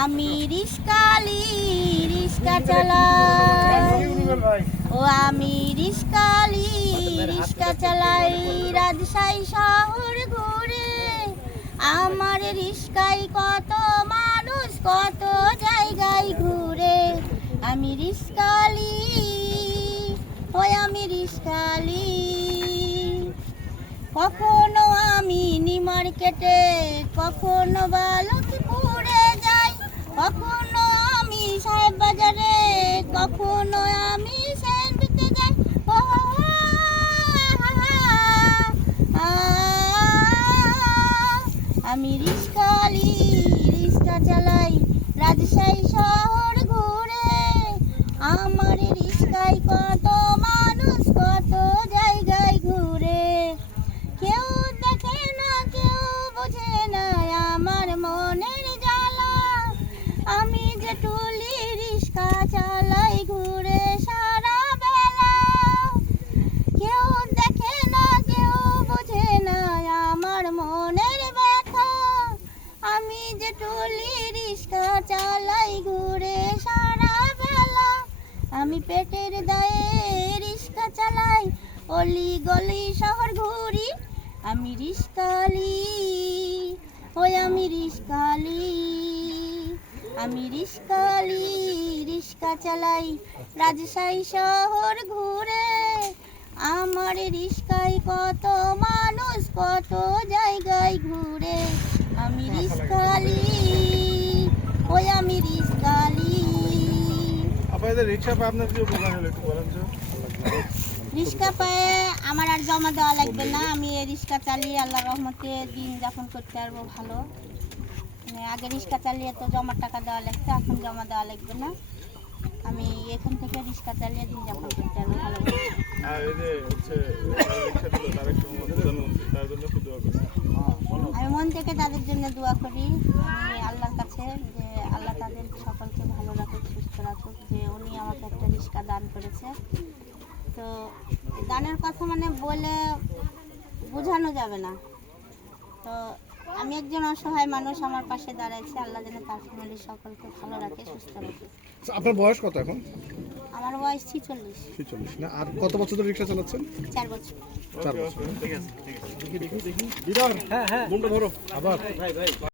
আমি রিস্কালি রিস্কা চালাই, ও আমি রিস্কালি রিস্কা চালাই, রাজশাহী শহর ঘুরে। আমার রিস্কায় কত মানুষ কত জায়গায় ঘুরে। আমি রিস্কালি, ওই আমি রিস্কালি। কখনো আমি নিমার্কেটে, কখনো বা লক্ষ্মীপুরে যাই, কখনো আমি সাহেব বাজারে, কখনো আমি সেনবিতে যাই। ও আমি রিস্কালি রিস্কা চালাই, রাজশাহী শহর ঘুরে। আমার রিস্কায় কত মানুষ কত জায়গায় ঘুরে। কেউ দেখে না কেউ বোঝে না আমার মনের জ্বালা। আমি যে টুলি রিস্কা চালাই ঘুরে সারা বেলা। কেউ দেখে না কেউ বোঝে না আমার মনের ব্যথা। আমি যে টুলি রিস্কা চালাই ঘুরে সারা বেলা। আমি পেটের দায়ে রিস্কা চালাই, অলি গলি শহর ঘুরি। আমি রিস্কালি, ওই আমি রিস্কালি। আমি রিস্কালি রিস্কা চালাই, রাজশাহী শহর ঘুরে। আমার রিস্কায় কত মানুষ কত জায়গায় ঘুরে। আমি রিস্কালি, ওই আমি রিস্কালি। আপনাদের রিক্সা পায় আপনার কি উপকার হলো একটু বলেন তো? রিক্সা পায়ে আমার আর জমা দেওয়া লাগবে না। আমি এই রিক্সা চালিয়ে আল্লাহর রহমতে দিন যাপন করতে পারবো ভালো। আগে রিক্সা চালিয়ে তো জমার টাকা দেওয়া লাগছে, এখন জমা দেওয়া লাগবে না। আমি এখান থেকে রিক্সা চালিয়ে দিন যাপন করতে পারবো ভালো। আর এই যে হচ্ছে রিক্সা দিল তার একটু প্রধানমন্ত্রী তার জন্য কি দোয়া করছেন? আমি মন থেকে তাদের জন্য দোয়া করি, আমি আল্লাহর কাছে যে আল্লাহ তাদের সকলকে ভালো রাখুক সুস্থ রাখুক, যে উনি আমাকে একটা রিক্সা দান করেছে। তো দানের কথা মানে বলে বোঝানো যাবে না। তো আমি একজন অসহায় মানুষ, আমার পাশে দাঁড়াইছে। আল্লাহ যেন তার ফ্যামিলির সকলকে ভালো রাখে সুস্থ রাখে। আপনার বয়স কত এখন? আমার বয়স 46। 46 না? আর কত বছর ধরে রিক্সা চালাচ্ছেন? 4 বছর। 4 বছর। ঠিক আছে, ঠিক আছে। দিদার, হ্যাঁ হ্যাঁ, ধরো আবার।